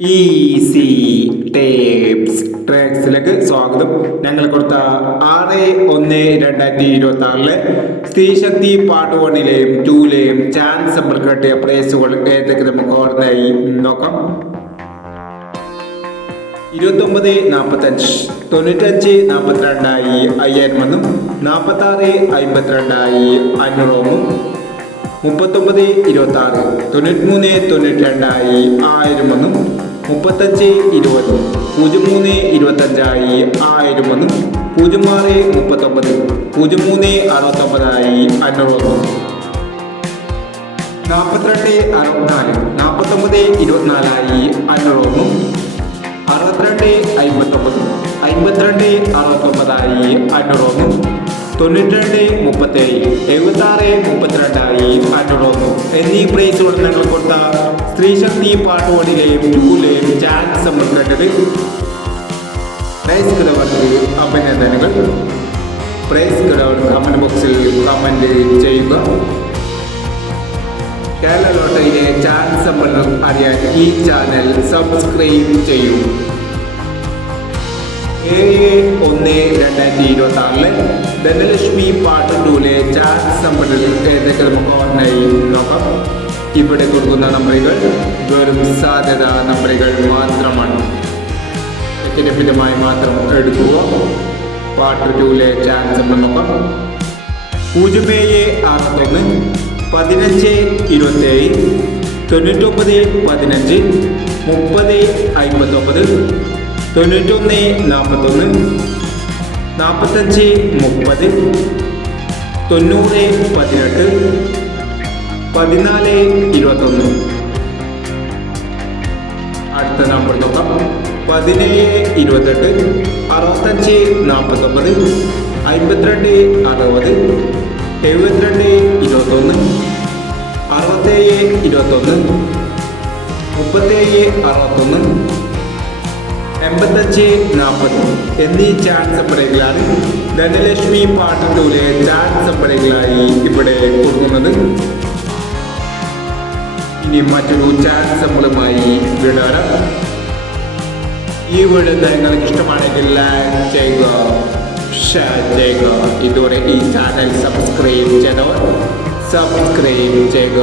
Easy tapes ട്രാക്സിലേക്ക് സ്വാഗതം. ഞങ്ങൾ കൊടുത്ത 6/1/2026 സ്ത്രീശക്തി പാർട്ട് 1ലെയും 2ലെയും ചാൻസ് നമ്മൾ കിട്ടിയ പ്രൈസുകൾ ഏതൊക്കെ നമുക്ക് ഓർമ്മയായി നോക്കാം. 29-45, 95-42 5000 46-52 500 39-26, 93-92 1000 35-20, 03-25 1000 06-39, 03-69 500 42-64, 49-24 500 62-59, 52-69 500 92-37, 76-32 500 എന്നീ പ്രൈസുകൾ ഞങ്ങൾ കൊടുത്ത സ്ത്രീശക്തി പാർട്ട് 1ലെയും 2ലെയും ചാൻസ് നമ്മൾ കണ്ടത്. പ്രൈസ് കിടവർക്ക് അഭിനന്ദനങ്ങൾ. പ്രൈസ് കിടവർ കമന്റ് ബോക്സിൽ കമന്റ് ചെയ്യുക. കേരള ലോട്ടറിയിലെ ചാൻസ് നമ്മൾ അറിയാൻ ഈ ചാനൽ സബ്സ്ക്രൈബ് ചെയ്യൂ. 7/1/2026 ധനലക്ഷ്മി പാർട്ട് 2ലെ ചാൻസ് നമ്പറിൽ ഏതൊക്കെ നമുക്ക് ഓർമ്മയായി നോക്കാം. ഇവിടെ കൊടുക്കുന്ന നമ്പറുകൾ വെറും സാധ്യത നമ്പറുകൾ മാത്രമാണ്. വ്യക്തിഗതമായി മാത്രം എടുക്കുക. പാർട്ട് 2ലെ ചാൻസ് നമ്പർ നോക്കാം. 07-61, 15-27, 99-15, 30-59, 91-41, 45-30, 90-18, 14-21. അടുത്ത നമ്പർ നോക്കാം. 17-28, 65-49, 52-60, 72-21, 67-21, 37-61, 85-40 എന്നീ ചാൻസ് നമ്പറുകളാണ് ധനലക്ഷ്മി പാർട്ട് 2ലെ ചാൻസ് നമ്പറുകളായി ഇവിടെ കൊടുക്കുന്നത്. ഇനി മറ്റൊരു ചാൻസ് നമ്പറുമായി വിടാം. ഈ വീഡിയോ നിങ്ങൾക്ക് ഇഷ്ടമാണെങ്കിൽ ലൈക്ക് ചെയ്യുക, ഷെയർ ചെയ്യുക. ഇതുവരെ ഈ ചാനൽ സബ്സ്ക്രൈബ് ചെയ്തവർ സബ്സ്ക്രൈബ് ചെയ്യുക.